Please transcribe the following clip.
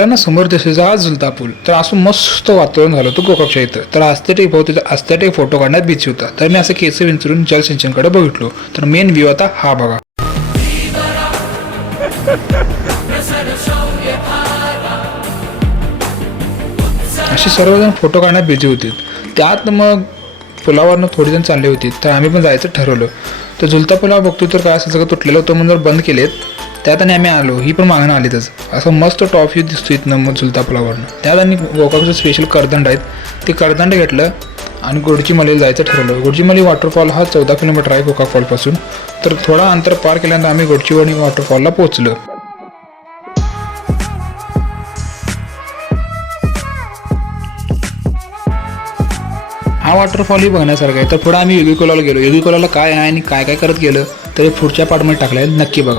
मित्रांनो, समोर दिसायचा हा झुलता पूल. तर असं मस्त वातावरण झालं होतं गोकाकच्या इथं. तर आस्थेटिक फोटो काढण्यात बिझी होता. तर मी असं केस विंचरून जलसिंचनकडे बघितलो. तर मेन व्ह्यू आता हा बघा. असे सर्वजण फोटो काढण्यात बिझी होते. त्यात मग पुलावरनं थोडी जण चालली होती. तर आम्ही पण जायचं ठरवलं. तर झुलता पुलावर बघतो तर काय असं सगळं तुटलेलं होतं म्हणून बंद केलेत. त्यात आणि आम्ही आलो. ही पण मागणं आलीतच. असं मस्त टॉप व्ह्यू दिसतो इथनं मग झुलता पुलावरनं. त्यात आणि गोकाकचं स्पेशल करदंड आहेत. ते करदंड घेतलं आणि गोडचीमलीला जायचं ठरवलं. गोडचीमली वॉटरफॉल हा 14 किलोमीटर आहे गोकाक फॉलपासून. तर थोडा अंतर पार केल्यानंतर आम्ही गोडचीमली वॉटरफॉलला पोहोचलो. हा वॉटरफॉलही बघण्यासारखा आहे. तर पुढे आम्ही योगी कोलाला गेलो. योगी कोलाला काय आहे आणि काय काय करत गेलं तर पुढच्या पार्टमध्ये टाकलं आहे, नक्की बघा.